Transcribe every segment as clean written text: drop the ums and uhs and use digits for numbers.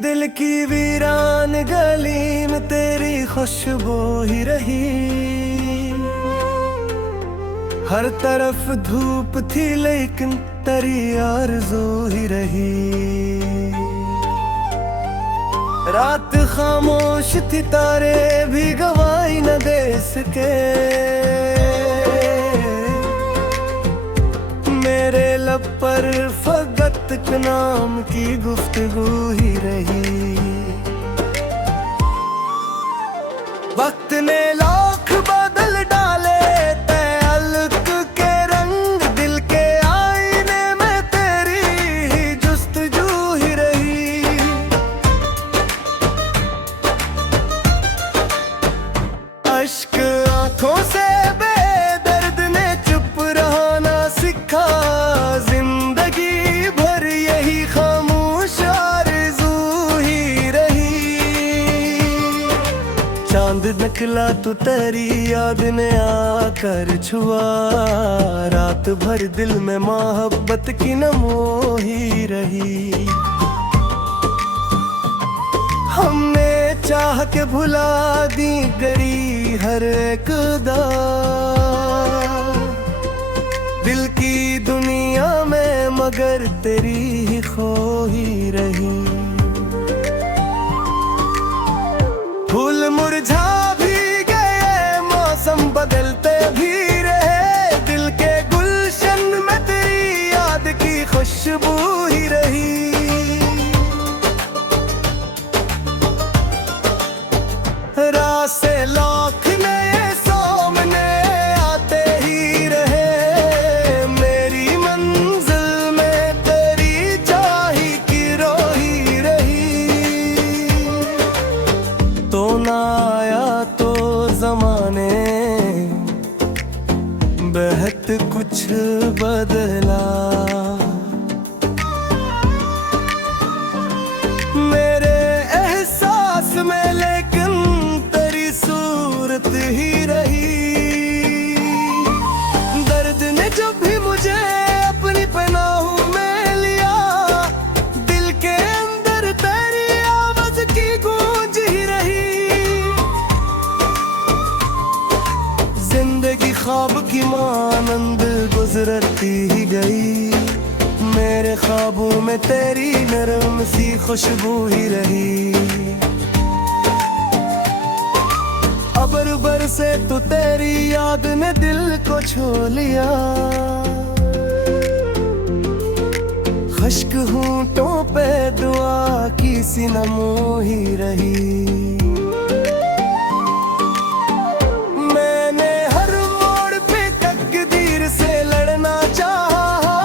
दिल की वीरान गली में तेरी खुशबू ही रही। हर तरफ धूप थी लेकिन तेरी आरज़ू ही रही। रात खामोश थी तारे भी गवाही न दे सके। मेरे लब पर फकत नाम की गुफ्तगू ही रही। वक्त ने लाख बदल डाले तअल्लुक़ के रंग, दिल के आईने में तेरी ही जुस्तजू ही रही। अश्क आंखों से बेदर्द ने चुप रहना सिखा। जिंदगी भर यही खामोश आरज़ू ही रही। चांद निकला तो तेरी याद ने आकर छुआ। रात भर दिल में मोहब्बत की नमो ही रही। हमने चाह के भुला दी गरी हर एक दा। दिल की दुनिया में मगर तेरी ही खो ही रही। फूल मुरझा भी गए, मौसम बदलते भी रहे। दिल के गुलशन में तेरी याद की खुशबू ही रही। रास्ते लाख नए सामने आते ही रहे। मेरी मंजिल में तेरी चाही की रोही रही। तो ना आया तो ज़माने बेहद कुछ बदला। मेरे एहसास में लेकिन तेरी सूरत ही रही। दर्द ने जब भी मुझे अपनी पनाहों में लिया, दिल के अंदर तेरी आवाज की गूंज ही रही। जिंदगी ख्वाब की मानंद गुजरती ही गई। मेरे ख्वाबों में तेरी नरम सी खुशबू ही रही। अबर बरसे तो तेरी याद ने दिल को छू लिया। खुश्क होंठों पे दुआ की सी नमो ही रही। मैंने हर मोड़ पे तकदीर से लड़ना चाहा।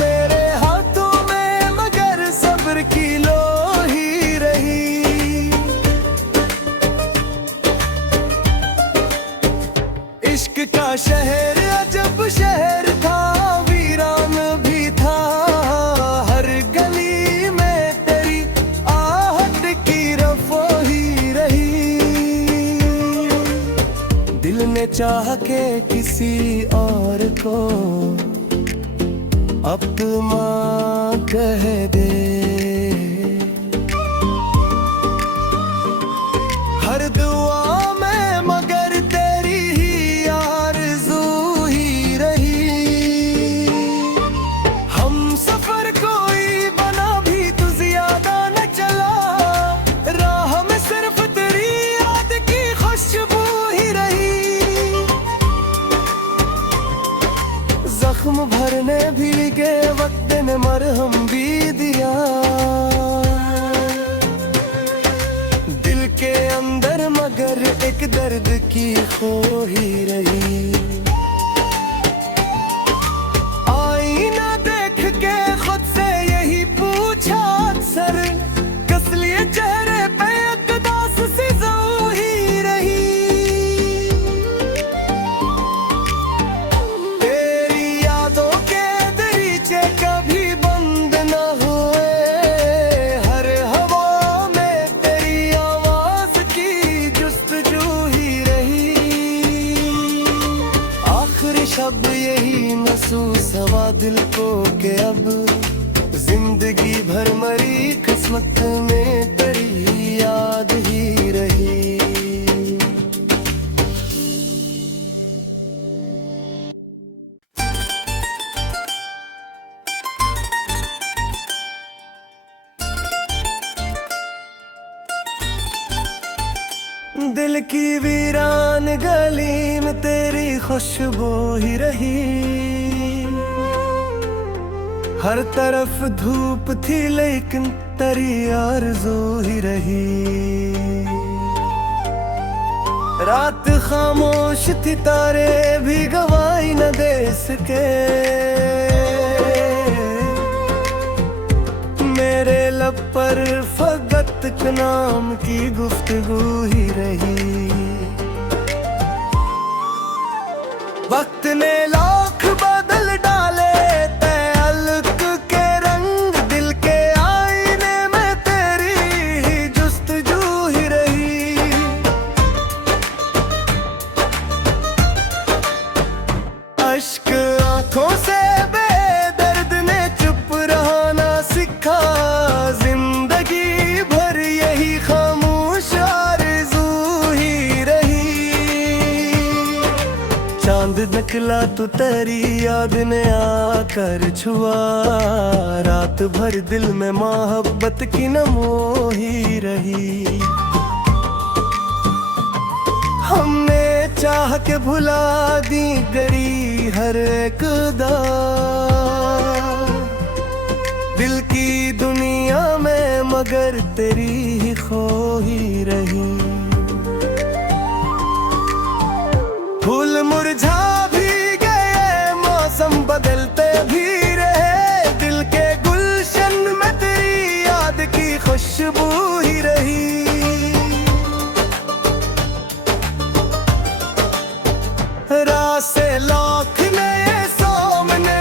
मेरे हाथों में मगर सब्र की लोही रही। इश्क का शहर अजब शहर था, वीरान भी था। हर गली में तेरी आहट की रफ़ो ही रही। दिल ने चाह के किसी और को अपना कह दे। हर दुआ में मगर तेरी ही आरज़ू ही रही। हम सफर कोई बना भी तू ज्यादा न चला। राह में सिर्फ तेरी याद की खुशबू ही रही। जख्म भरने भी के वक्त ने मरहम भी दिया। दिल के अंदर मगर एक दर्द की खो ही रही। आईना देख के खुद से यही पूछा अक्सर, किस लिए चेहरे पे अकदास सी ज़ऊ ही रही। तेरी यादों के दरीचे कभी बंद न हुए। हर हवा में तेरी आवाज की जुस्तजू ही रही। आखिरी शब्द यही महसूस हुआ दिल को कि अब जिंदगी भर मरी किस्मत में तेरी याद ही रही। दिल की वीरान गली में तेरी खुशबू ही रही। हर तरफ धूप थी लेकिन तेरी आरज़ू ही रही। रात खामोश थी तारे भी गवाही न दे सके। मेरे लब पर फकत नाम की गुफ्तगू ही रही। वक्त ने लाख बदल डाले तअल्लुक़ के रंग, दिल के आईने में तेरी ही जुस्तजू ही रही। अश्क आंखों से बेदर्द ने चुप रहना सिखा। जिंदगी भर यही खामोश आरज़ू ही रही। चांद निकला तो तेरी याद ने आकर छुआ। रात भर दिल में मोहब्बत की नमो ही रही। हमने चाह के भुला दी गरी हर एक दा। दिल की दुनिया में मगर तेरी ही खो ही रही। फूल मुरझा भी गए, मौसम बदलते भी रहे। दिल के गुलशन में तेरी याद की खुशबू ही रही। राह से लाख नए सामने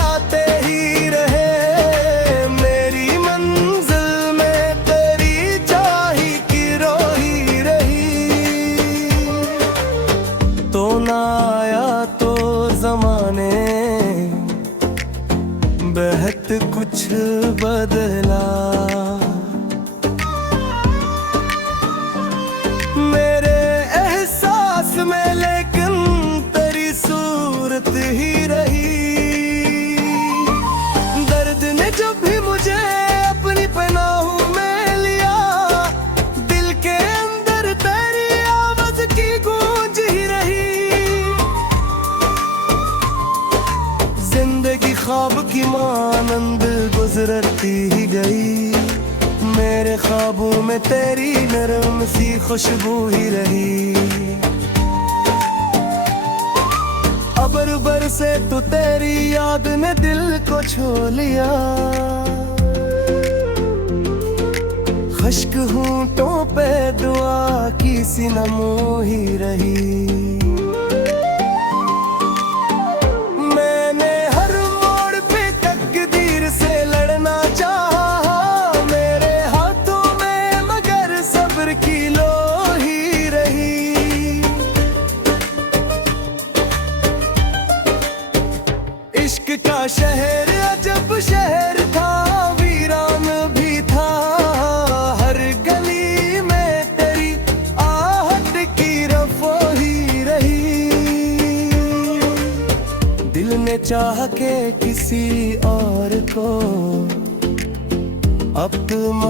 आते ही रहे। मेरी मंजिल में तेरी चाही की रोही रही। तो ना आया तो ज़माने बहत कुछ बदला। मेरे एहसास में लेकिन तेरी सूरत ही रही। दर्द ने जब भी मुझे अपनी पनाहों में लिया, दिल के अंदर तेरी आवाज की गूंज ही रही। जिंदगी ख्वाब की मानंद गुजरती ही गई। मेरे ख्वाबों में तेरी नरम सी खुशबू ही रही। अबर बरसे तो तेरी याद ने दिल को छू लिया। खुश्क होंठों पे दुआ की सी नमो ही रही। मैंने हर मोड़ पे तकदीर से लड़ना चाहा। मेरे हाथों में मगर सब्र की लो ही रही। इश्क का शहर अजब शहर था, वीरान भी था। हर गली में तेरी आहट की रफ़ो ही रही। दिल ने चाह के किसी और को अब तुम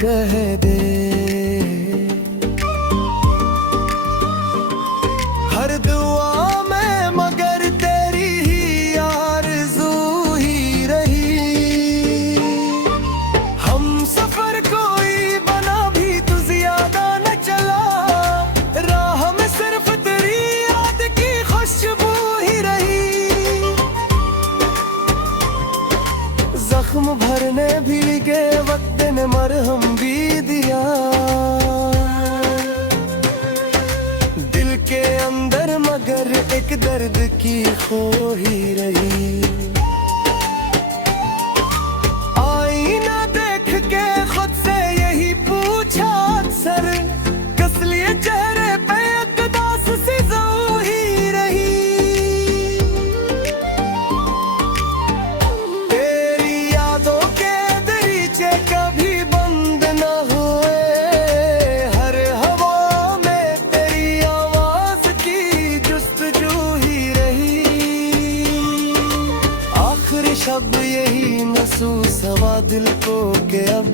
कह दे। हर दुआ में मगर तेरी ही आरज़ू ही रही। हम सफर कोई बना भी तू ज्यादा न चला। राह में सिर्फ तेरी याद की खुशबू ही रही। जख्म भरने भी गए वक्त ने मरहम भी दिया। दिल के अंदर मगर एक दर्द की खो ही रही। आईना देख के खुद से यही पूछा अक्सर, कस लिए चेहरे पे अकदास सी ज़ऊ ही रही। तेरी यादों के अब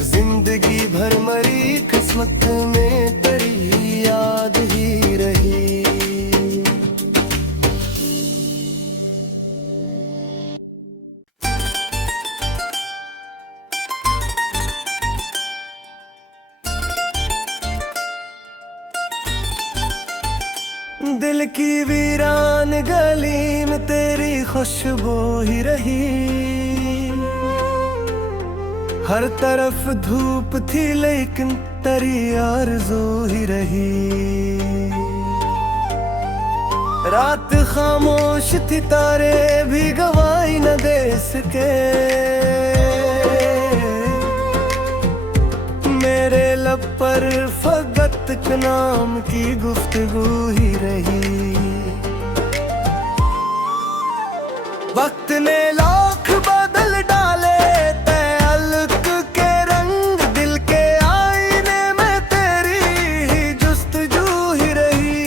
जिंदगी भर मरी किस्मत में तेरी याद ही रही। दिल की वीरान गली में तेरी खुशबू ही रही। हर तरफ धूप थी लेकिन तेरी आरज़ू ही रही। रात खामोश थी तारे भी गवाही न दे सके। मेरे लब पर फकत के नाम की गुफ्तगू ही रही। वक्त ने लाख बदल डाले तअल्लुक़ के रंग, दिल के आईने में तेरी ही जुस्तजू ही रही।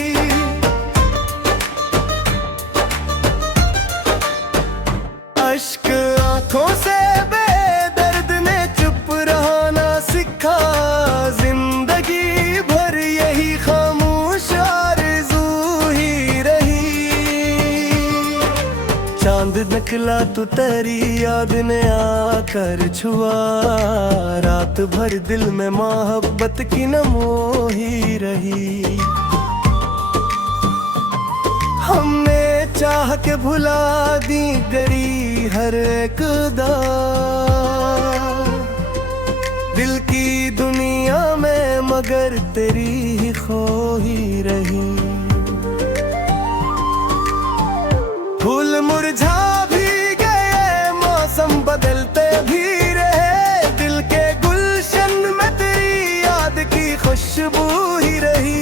अश्क आंखों से बेदर्द ने चुप रहना सिखा। जिंदगी भर यही खामोश आरज़ू ही रही। चांद निकला तो तेरी याद ने आकर छुआ। रात भर दिल में मोहब्बत की नमो ही रही। हमने चाह के भुला दी गरी हर एक दा। दिल की दुनिया में मगर तेरी ही खो ही रही। फूल मुरझा भी गए, मौसम बदलते भी रहे। दिल के गुलशन में तेरी याद की खुशबू ही रही।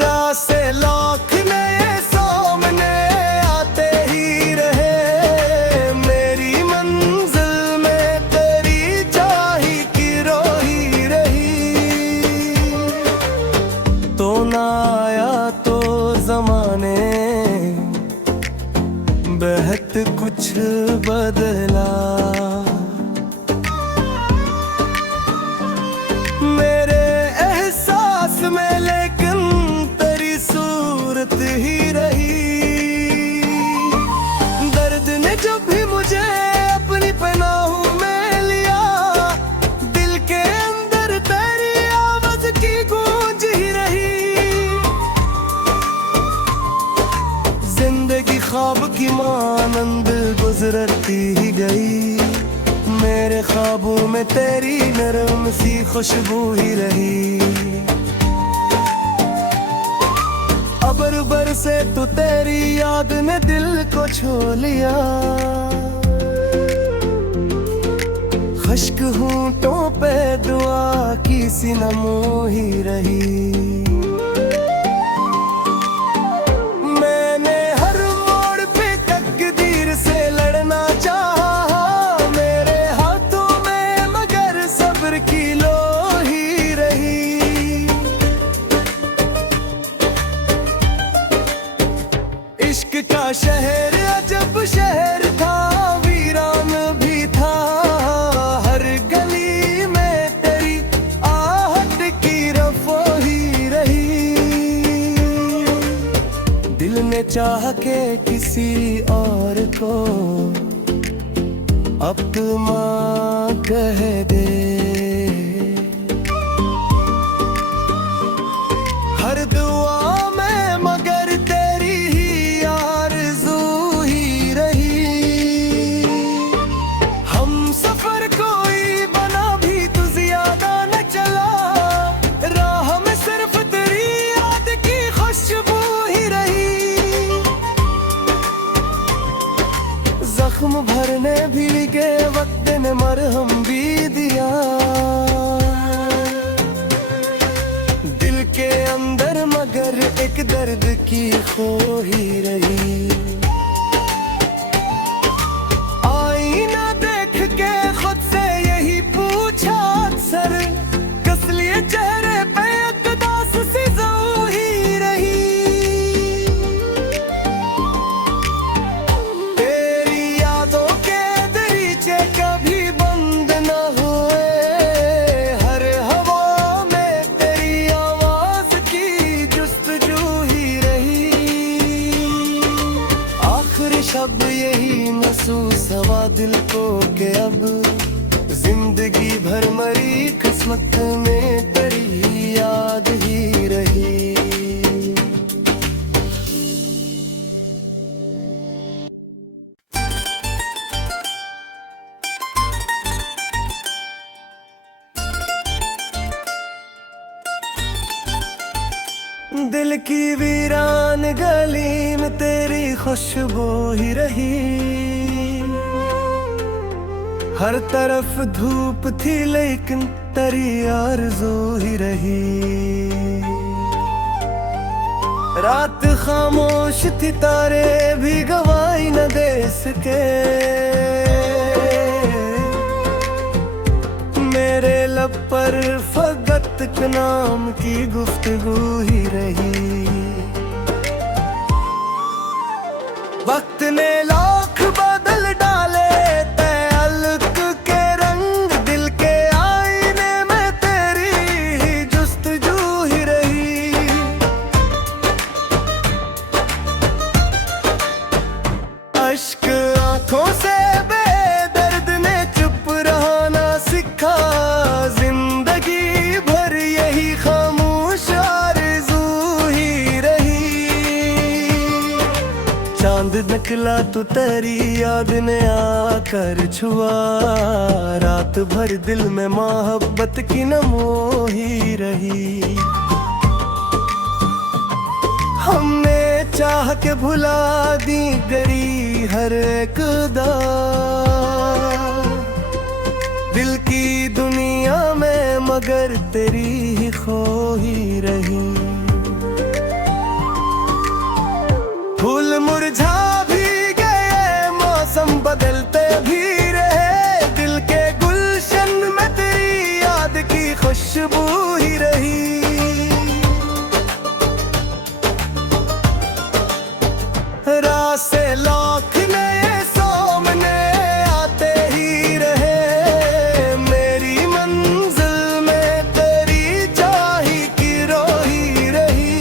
राह से लाख नए सामने आते ही रहे। मेरी मंजिल में तेरी चाही की रोही रही। तो ना आया तो ज़माने बहुत कुछ बदला। मेरे एहसास में लेकिन तेरी सूरत ही रही। दर्द ने जब भी मुझे अपनी पनाहों में लिया, दिल के अंदर तेरी आवाज की गूंज ही रही। जिंदगी ख्वाब की मानंद गुजरती ही गई। मेरे ख्वाबों में तेरी नरम सी खुशबू ही रही। अबर बरसे तो तेरी याद ने दिल को छू लिया। खुश्क होंठों पे दुआ की सी नमो ही रही। मैंने हर मोड़ पे तकदीर से लड़ना चाहा। मेरे हाथों में मगर सब्र की लोही रही। इश्क का शहर अजब शहर था, वीरान भी था। हर गली में तेरी आहट की रफ़ो ही रही। दिल ने चाह के किसी और को अपना कह दे। हर दुआ में मगर तेरी ही आरज़ू ही रही। हम सफर कोई बना भी तू ज्यादा न चला। राह में सिर्फ तेरी याद की खुशबू ही रही। जख्म भरने भी के वक्त ने मरहम भी दिया। दिल के अंदर मगर एक दर्द की खो ही रही। आईना देख के खुद से यही पूछा अक्सर, कस लिए चेहरे पे उदास सी जो ही रही। दिल की वीरान गली में तेरी खुशबू ही रही, हर तरफ धूप थी लेकिन तेरी आरज़ू ही रही। रात खामोश थी, तारे भी गवाही न दे सके, मेरे लब पर फकत के नाम की गुफ्तगू ही रही। वक्त ने लाख बदल डाले तअल्लुक़ के रंग, दिल के आईने में तेरी ही जुस्तजू ही रही। अश्क आंखों से बेदर्द ने चुप रहना सिखा, जिंदगी भर यही खामोश आरज़ू ही रही। चांद निकला तो तेरी याद ने आकर छुआ, रात भर दिल में मोहब्बत की नमो ही रही। हमने चाह के भुला दी गरी हर एक दा, दिल की दुनिया में मगर तेरी ही खो ही रही। फूल मुरझा भी गए, मौसम बदलते भी रहे, दिल के गुलशन में तेरी याद की खुशबू ही रही। रास्ते लौटने सामने आते ही रहे, मेरी मंजिल में तेरी चाही की रोही रही।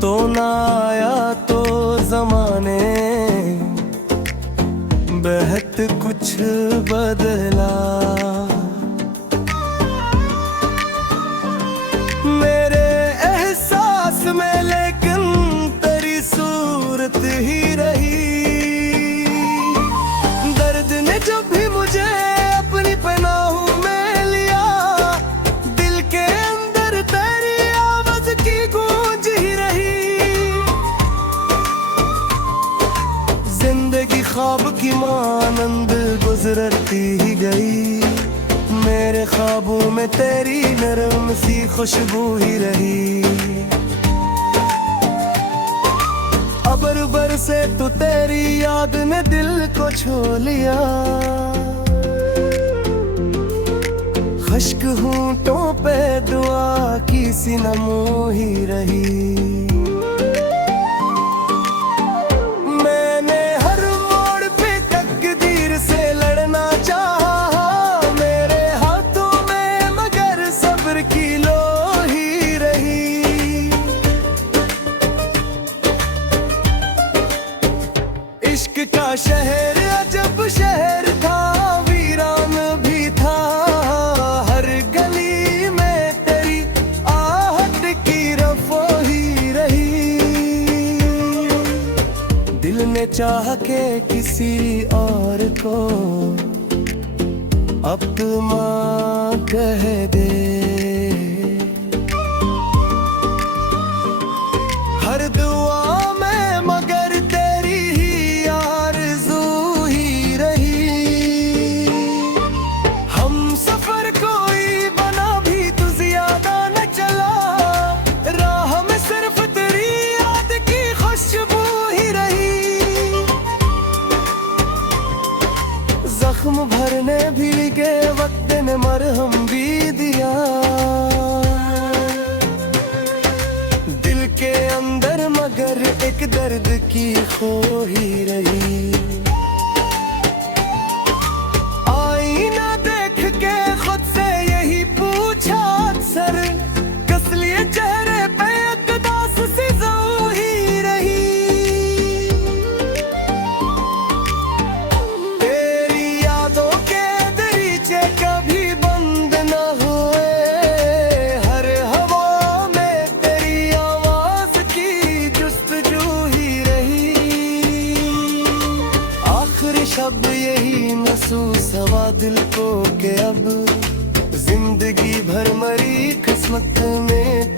तो ना आया तो ज़माने बेहद कुछ बदला, मेरे एहसास में लेकिन तेरी सूरत ही रही। दर्द ने जब भी मुझे अपनी पनाहों में लिया, दिल के अंदर तेरी आवाज की गूंज ही रही। जिंदगी ख्वाब की मानंद गुजरती ही गई, मेरे ख्वाबों में तेरी नरम सी खुशबू ही रही। अबर बरसे तो तेरी याद ने दिल को छू लिया, खुश्क होंठों पे दुआ की सी नमो ही रही। मैंने हर मोड़ पे तकदीर से लड़ना चाहा, मेरे हाथों में मगर सब्र की लोही रही। इश्क का शहर अजब शहर था, वीरान भी था, हर गली में तेरी आहट की रफ़ो ही रही। दिल ने चाह के किसी और को अपना कह दे, हर दुआ में मगर तेरी ही आरज़ू ही रही। हम सफर कोई बना भी तू ज्यादा न चला, राह में सिर्फ तेरी याद की खुशबू ही रही। जख्म भरने भी के वक्त ने मरहम भी दिया, दिल के अंदर मगर एक दर्द की खो ही रही। आईना देख के खुद से यही पूछा अक्सर, कस लिए चेहरे पे अकदास सी ज़ऊ ही रही। तेरी यादों के दरीचे कभी बंद न हुए, हर हवा में तेरी आवाज की जुस्तजू ही रही। आखिरी शब्द यही महसूस हुआ दिल को कि अब जिंदगी भर मरी किस्मत में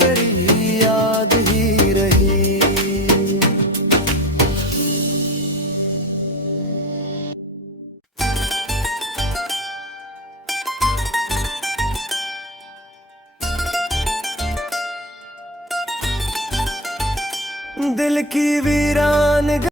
दिल की वीरान